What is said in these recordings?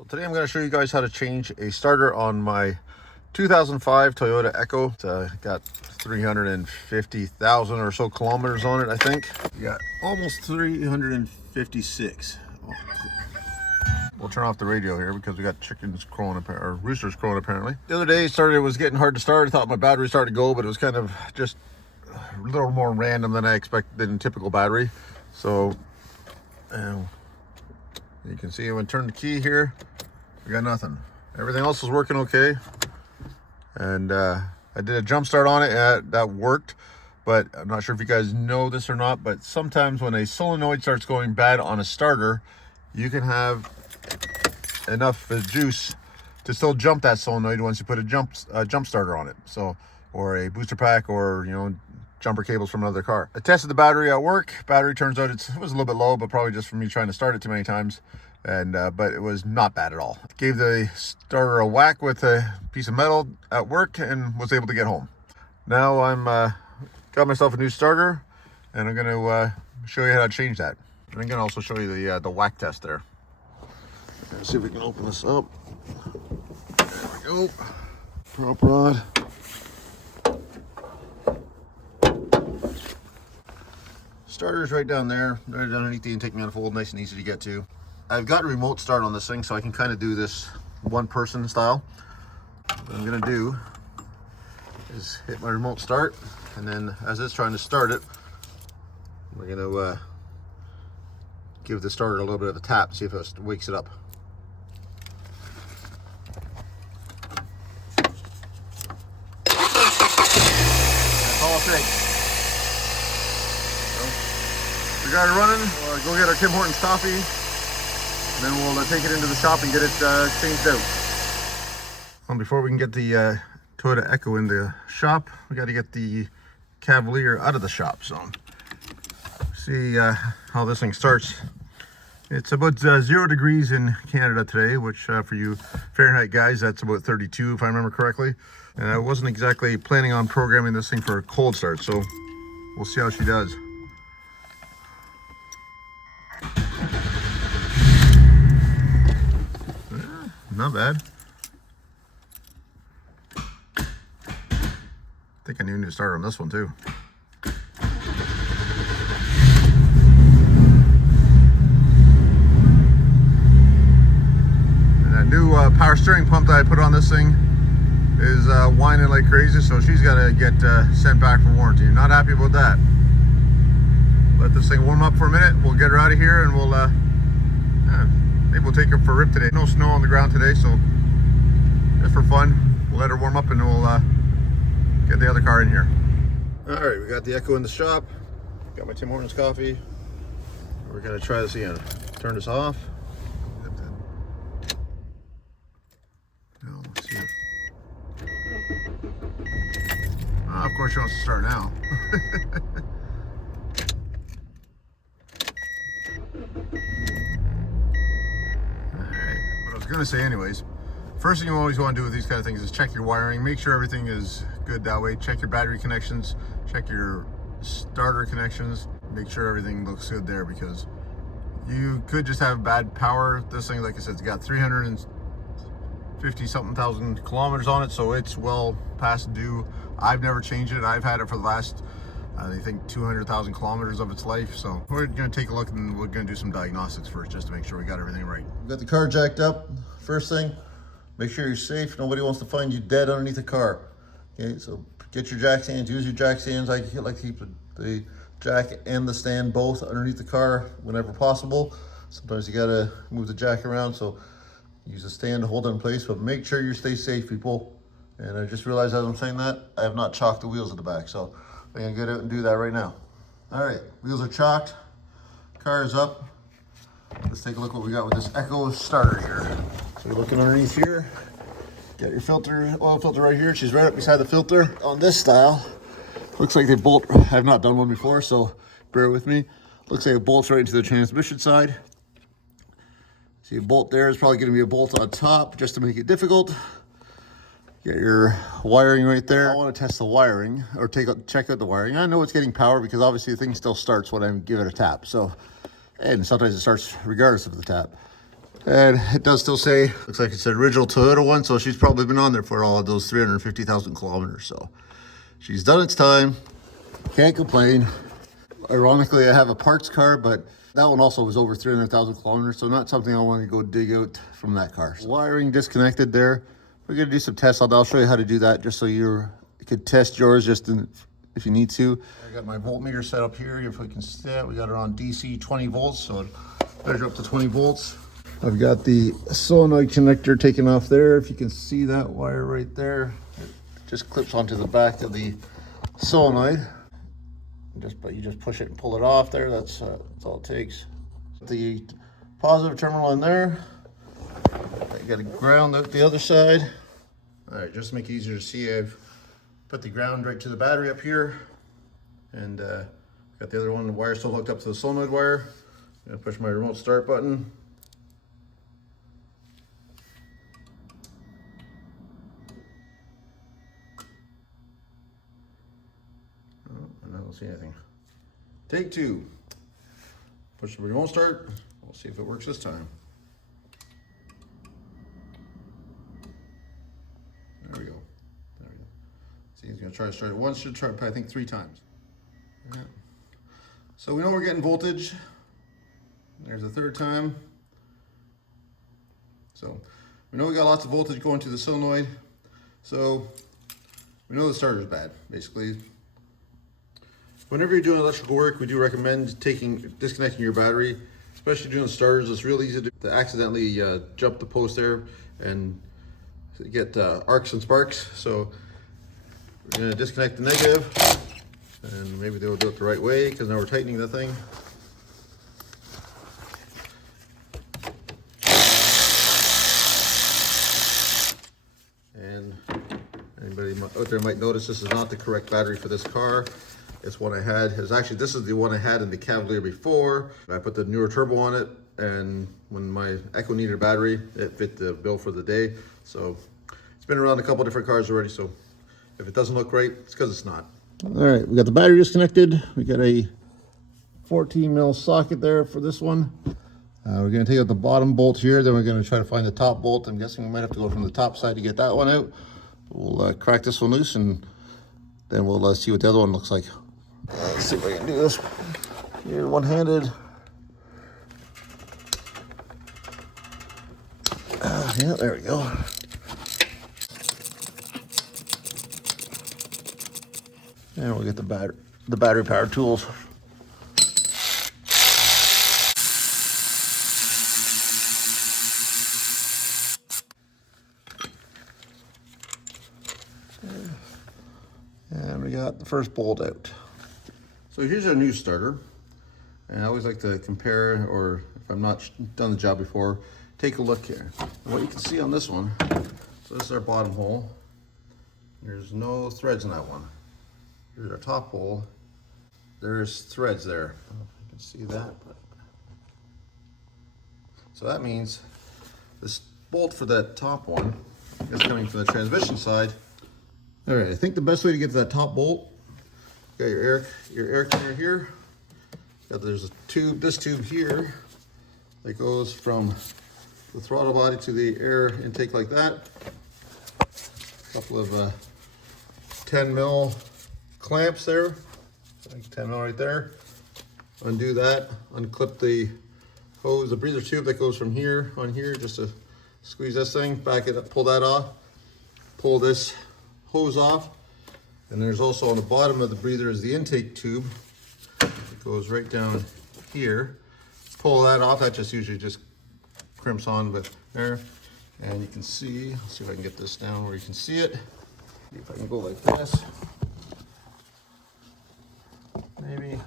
So today I'm going to show you guys how to change a starter on my 2005 Toyota Echo. It's got 350,000 or so kilometers on it, I think. We got almost 356. We'll turn off the radio here because we got chickens crowing, or roosters crowing apparently. The other day it was getting hard to start. I thought my battery started to go, but it was kind of just a little more random than I expected in typical battery. So you can see when I turn the key here, we got nothing. Everything else is working okay. And I did a jump start on it, and that worked. But I'm not sure if you guys know this or not, but sometimes when a solenoid starts going bad on a starter, you can have enough juice to still jump that solenoid once you put a jump starter on it. So, or a booster pack, or jumper cables from another car. I tested the battery at work. Battery turns out it was a little bit low, but probably just from me trying to start it too many times. And but it was not bad at all. Gave the starter a whack with a piece of metal at work and was able to get home. Now I'm got myself a new starter, and I'm going to show you how to change that. And I'm going to also show you the whack test there. Let's see if we can open this up. There we go. Prop rod. Starter's right down there, right underneath the intake manifold, nice and easy to get to. I've got a remote start on this thing, so I can kind of do this one-person style. What I'm gonna do is hit my remote start, and then as it's trying to start it, we're gonna give the starter a little bit of a tap, see if it wakes it up. That's all it takes. We got it running. We'll go get our Tim Hortons coffee, and then we'll take it into the shop and get it changed out. Well, before we can get the Toyota Echo in the shop, we got to get the Cavalier out of the shop. So, see how this thing starts. It's about 0 degrees in Canada today, which for you Fahrenheit guys, that's about 32 if I remember correctly. And I wasn't exactly planning on programming this thing for a cold start, so we'll see how she does. Not bad. I think I need to start on this one too. And that new power steering pump that I put on this thing is whining like crazy, so she's got to get sent back for warranty. Not happy about that. Let this thing warm up for a minute. We'll get her out of here, and we'll maybe we'll take her for a rip today. No snow on the ground today, so just for fun, we'll let her warm up and we'll get the other car in here. All right, we got the Echo in the shop. Got my Tim Hortons coffee. We're gonna try this again. Turn this off. Now, let's see it. Of course she wants to start now. Gonna say anyways, first thing you always want to do with these kind of things is check your wiring, make sure everything is good that way. Check your battery connections, check your starter connections, make sure everything looks good there, because you could just have bad power. This thing, like I said, it's got 350 something thousand kilometers on it, so it's well past due. I've never changed it. I've had it for the last I think 200,000 kilometers of its life. So we're gonna take a look, and we're gonna do some diagnostics first just to make sure we got everything right. We've got the car jacked up. First thing, make sure you're safe. Nobody wants to find you dead underneath the car. Okay, so get your jack stands, use your jack stands. I like to keep the jack and the stand both underneath the car whenever possible. Sometimes you gotta move the jack around, so use a stand to hold it in place, but make sure you stay safe, people. And I just realized as I'm saying that, I have not chalked the wheels at the back, so I'm gonna get out and do that right now. All right, wheels are chalked, car is up. Let's take a look what we got with this Echo starter here. So you're looking underneath here, got your filter, oil filter right here. She's right up beside the filter. On this style, looks like they bolt. I've not done one before, so bear with me. Looks like it bolts right into the transmission side. See a bolt there. Is probably gonna be a bolt on top just to make it difficult. Get your wiring right there. I want to test the wiring, or check out the wiring. I know it's getting power because obviously the thing still starts when I give it a tap. So, and sometimes it starts regardless of the tap. And it does still say, looks like it's an original Toyota one, so she's probably been on there for all of those 350,000 kilometers. So she's done its time. Can't complain. Ironically, I have a parts car, but that one also was over 300,000 kilometers, so not something I want to go dig out from that car. Wiring disconnected there. We're gonna do some tests. I'll show you how to do that just so you could test yours if you need to. I got my voltmeter set up here. If we can see it, we got it on DC 20 volts, so it measure up to 20 volts. I've got the solenoid connector taken off there. If you can see that wire right there, it just clips onto the back of the solenoid. But you just push it and pull it off there. That's all it takes. The positive terminal in there. I got a ground out the other side. All right, just to make it easier to see, I've put the ground right to the battery up here, and got the other one. The wire still hooked up to the solenoid wire. I'm gonna push my remote start button. And I don't see anything. Take two. Push the remote start. We'll see if it works this time. There we go. There we go. See, he's gonna try to start it once. Should try, I think, 3 times. Yeah. So we know we're getting voltage. There's the 3rd time. So we know we got lots of voltage going to the solenoid. So we know the starter's bad, basically. Whenever you're doing electrical work, we do recommend disconnecting your battery, especially doing starters. It's real easy to accidentally jump the post there and get arcs and sparks. So we're gonna disconnect the negative, and maybe they'll do it the right way because now we're tightening the thing. And anybody out there might notice this is not the correct battery for this car. It's one I had. This is the one I had in the Cavalier before. I put the newer turbo on it, and when my Echo needed a battery, it fit the bill for the day. So it's been around a couple different cars already. So if it doesn't look right, it's because it's not. All right, we got the battery disconnected. We got a 14 mil socket there for this one. We're gonna take out the bottom bolt here. Then we're gonna try to find the top bolt. I'm guessing we might have to go from the top side to get that one out. We'll crack this one loose, and then we'll see what the other one looks like. Let's see if I can do this here one-handed. Yeah, there we go. And we'll get the battery power tools. And we got the first bolt out. So here's our new starter. And I always like to compare, or if I'm not done the job before, take a look here. And what you can see on this one, so this is our bottom hole. There's no threads in that one. Here's our top hole. There's threads there. I don't know if you can see that, but. So that means this bolt for that top one is coming from the transmission side. All right, I think the best way to get to that top bolt, you got your air cleaner here. There's a tube, this tube here, that goes from the throttle body to the air intake like that. A couple of 10 mil clamps there, I think 10 mil right there. Undo that, unclip the hose, the breather tube that goes from here on here, just to squeeze this thing, back it up, pull that off, pull this hose off. And there's also on the bottom of the breather is the intake tube. It goes right down here. Pull that off, that just usually just crimps on, but there. And you can see, let's see if I can get this down where you can see it. See if I can go like this. Maybe.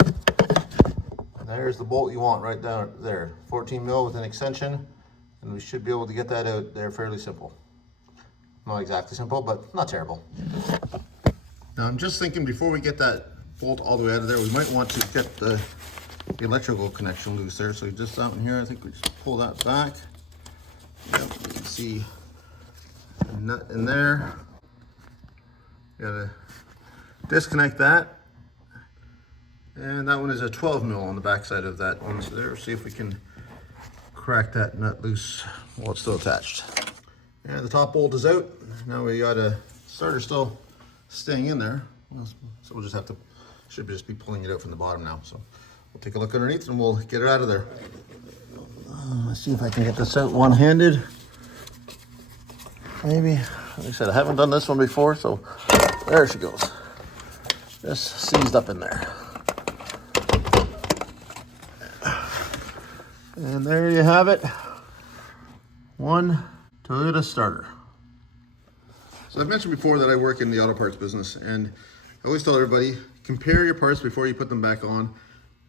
And there's the bolt you want right down there. 14 mil with an extension. And we should be able to get that out there fairly simple. Not exactly simple, but not terrible. Now I'm just thinking before we get that bolt all the way out of there, we might want to get the electrical connection loose there. So just that one here, I think we just pull that back. Yep, you can see a nut in there. You gotta disconnect that. And that one is a 12 mil on the back side of that one. So there, see if we can crack that nut loose while it's still attached. And the top bolt is out. Now we got a starter still staying in there. So we'll just have to, should just be pulling it out from the bottom now. So we'll take a look underneath and we'll get it out of there. Let's see if I can get this out one-handed. Maybe. Like I said, I haven't done this one before, so there she goes. Just seized up in there. And there you have it. One Toyota starter. So I've mentioned before that I work in the auto parts business, and I always tell everybody, compare your parts before you put them back on.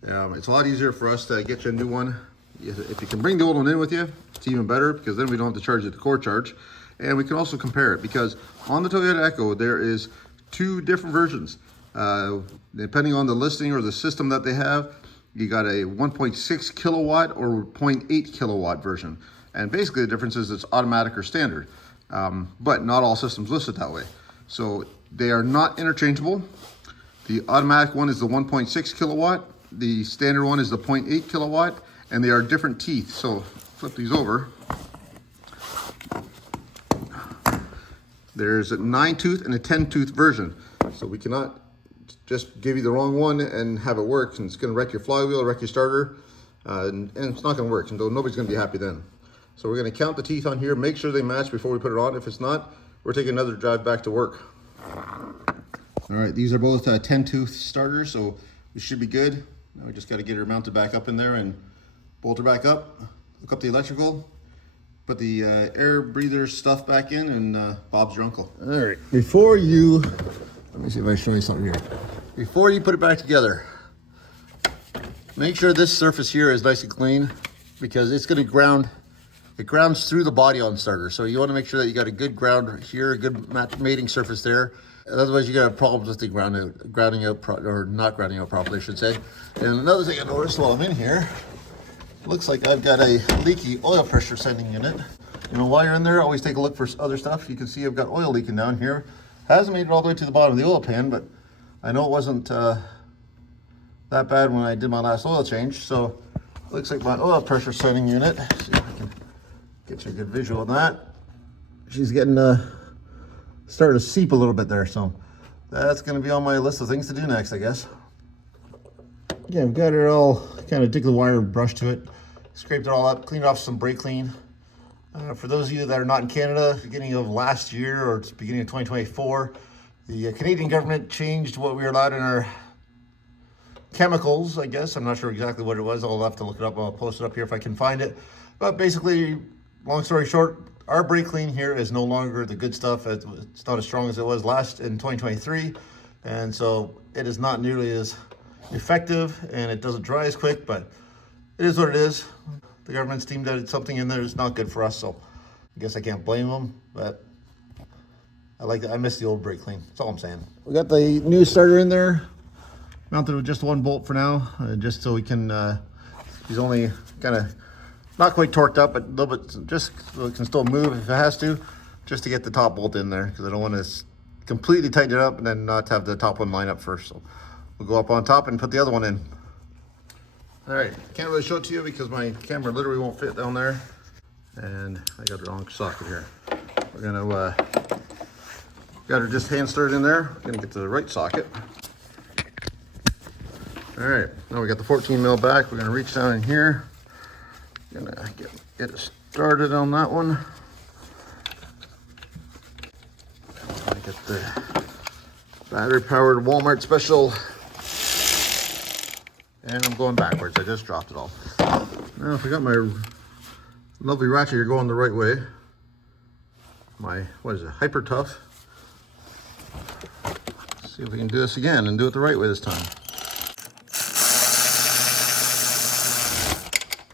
It's a lot easier for us to get you a new one. If you can bring the old one in with you, it's even better, because then we don't have to charge you the core charge. And we can also compare it, because on the Toyota Echo, there is 2 different versions. Depending on the listing or the system that they have, you got a 1.6 kilowatt or 0.8 kilowatt version. And basically the difference is it's automatic or standard, but not all systems listed that way. So they are not interchangeable. The automatic one is the 1.6 kilowatt. The standard one is the 0.8 kilowatt, and they are different teeth. So flip these over. There's a 9-tooth and a 10-tooth version. So we cannot just give you the wrong one and have it work, and it's gonna wreck your flywheel, wreck your starter, and it's not gonna work, and nobody's gonna be happy then. So we're gonna count the teeth on here, make sure they match before we put it on. If it's not, we're taking another drive back to work. All right, these are both 10-tooth starters, so we should be good. Now we just gotta get her mounted back up in there and bolt her back up, hook up the electrical, put the air breather stuff back in, and Bob's your uncle. All right, before you, let me see if I show you something here. Before you put it back together, make sure this surface here is nice and clean, because it's gonna ground, it grounds through the body on starter. So you wanna make sure that you got a good ground here, a good mating surface there. Otherwise you got problems with the grounding out, or not grounding out properly, I should say. And another thing I noticed while I'm in here, looks like I've got a leaky oil pressure sending unit. You know, while you're in there, always take a look for other stuff. You can see I've got oil leaking down here. Hasn't made it all the way to the bottom of the oil pan, but I know it wasn't that bad when I did my last oil change. So looks like my oil pressure sending unit. Let's see if I can get you a good visual on that. She's getting starting to seep a little bit there, so that's going to be on my list of things to do next, I guess. Yeah, I've got it all kind of dig the wire, brush to it, scraped it all up, cleaned off some brake clean. For those of you that are not in Canada, beginning of last year or beginning of 2024, the Canadian government changed what we were allowed in our chemicals, I guess. I'm not sure exactly what it was. I'll have to look it up. I'll post it up here if I can find it. But basically, long story short, our brake clean here is no longer the good stuff. It's not as strong as it was last in 2023. And so it is not nearly as effective, and it doesn't dry as quick, but it is what it is. The government's deemed that something in there is not good for us, so I guess I can't blame them, but I like that. I miss the old brake clean. That's all I'm saying. We got the new starter in there, mounted with just 1 bolt for now, just so we can, he's only kind of not quite torqued up, but a little bit, just so it can still move if it has to, just to get the top bolt in there, because I don't want to completely tighten it up and then not have the top one line up first. So we'll go up on top and put the other one in. All right, can't really show it to you because my camera literally won't fit down there, and I got the wrong socket here. We're gonna got her just hand started in there. Gonna get to the right socket. All right, now we got the 14 mil back. We're gonna reach down in here. Gonna get it started on that one. I get the battery powered Walmart special. And I'm going backwards. I just dropped it all. Now if I got my lovely ratchet here going the right way, my, what is it, Hyper Tough. Let's see if we can do this again and do it the right way this time.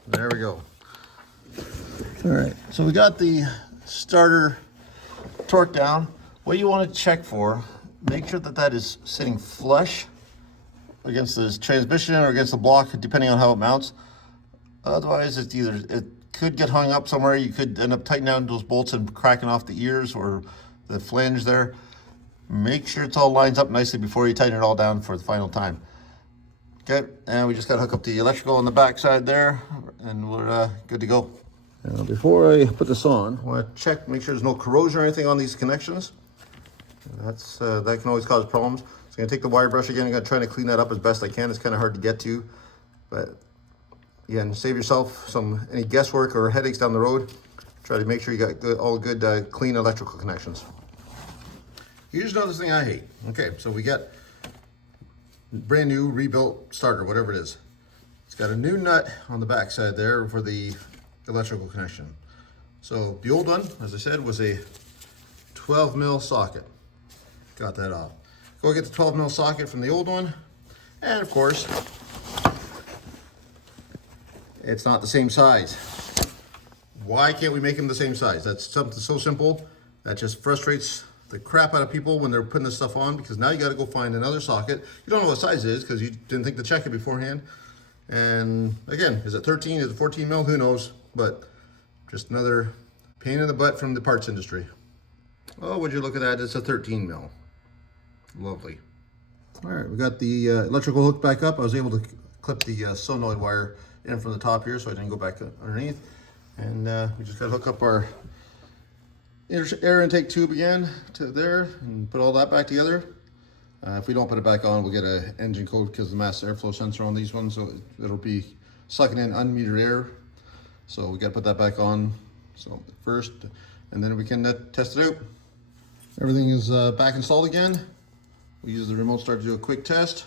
There we go. All right, so we got the starter torque down. What you want to check for, make sure that that is sitting flush against the transmission or against the block, depending on how it mounts. Otherwise, it's either, it could get hung up somewhere. You could end up tightening down those bolts and cracking off the ears or the flange there. Make sure it's all lines up nicely before you tighten it all down for the final time. Okay, and we just got to hook up the electrical on the back side there, and we're good to go. Now, before I put this on, I want to check, make sure there's no corrosion or anything on these connections. That can always cause problems. So I'm going to take the wire brush again. I'm going to try to clean that up as best I can. It's kind of hard to get to, but again, save yourself any guesswork or headaches down the road. Try to make sure you got all good clean electrical connections. Here's another thing I hate. Okay, so we got brand new rebuilt starter, whatever it is. It's got a new nut on the back side there for the electrical connection. So the old one, as I said, was a 12 mil socket. Got that off. Go get the 12 mil socket from the old one, and of course, it's not the same size. Why can't we make them the same size? That's something so simple that just frustrates the crap out of people when they're putting this stuff on, because now you got to go find another socket. You don't know what size it is because you didn't think to check it beforehand. And again, is it 13? Is it 14 mil? Who knows? But just another pain in the butt from the parts industry. Oh, would you look at that? It's a 13 mil. Lovely. All right, we got the electrical hook back up. I was able to clip the solenoid wire in from the top here so I didn't go back underneath. And we just got to hook up our air intake tube again to there and put all that back together. If we don't put it back on, we'll get an engine code because the mass airflow sensor on these ones, so it'll be sucking in unmetered air. So we got to put that back on. So first, and then we can test it out. Everything is back installed again. We use the remote start to do a quick test.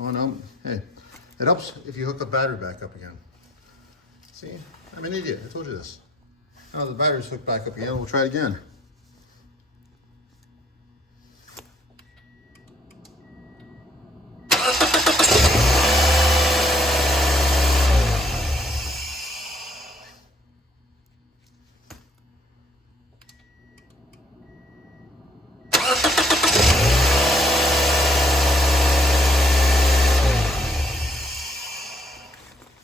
Oh no, hey, it helps if you hook the battery back up again. See, I'm an idiot, I told you this. Now the battery's hooked back up again, we'll try it again.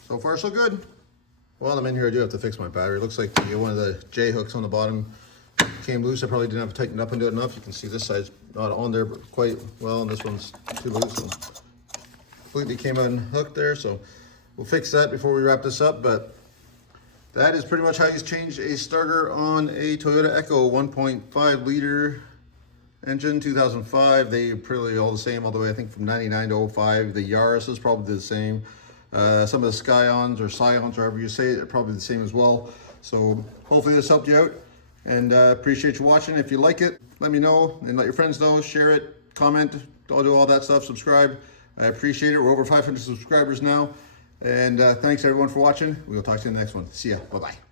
So far, so good. Well, I'm in here, I do have to fix my battery. It looks like one of the J hooks on the bottom came loose. I probably didn't have to tighten up into it enough. You can see this side's not on there but quite well, and this one's too loose. And completely came unhooked there, so we'll fix that before we wrap this up. But that is pretty much how you change a starter on a Toyota Echo 1.5 liter engine, 2005. They're pretty all the same all the way, I think, from 99 to 05. The Yaris is probably the same. Some of the Scions or Scions, or however you say it, are probably the same as well. So hopefully this helped you out, and appreciate you watching. If you like it, let me know and let your friends know. Share it, comment, I'll do all that stuff. Subscribe. I appreciate it. We're over 500 subscribers now. And thanks everyone for watching. We'll talk to you in the next one. See ya. Bye-bye.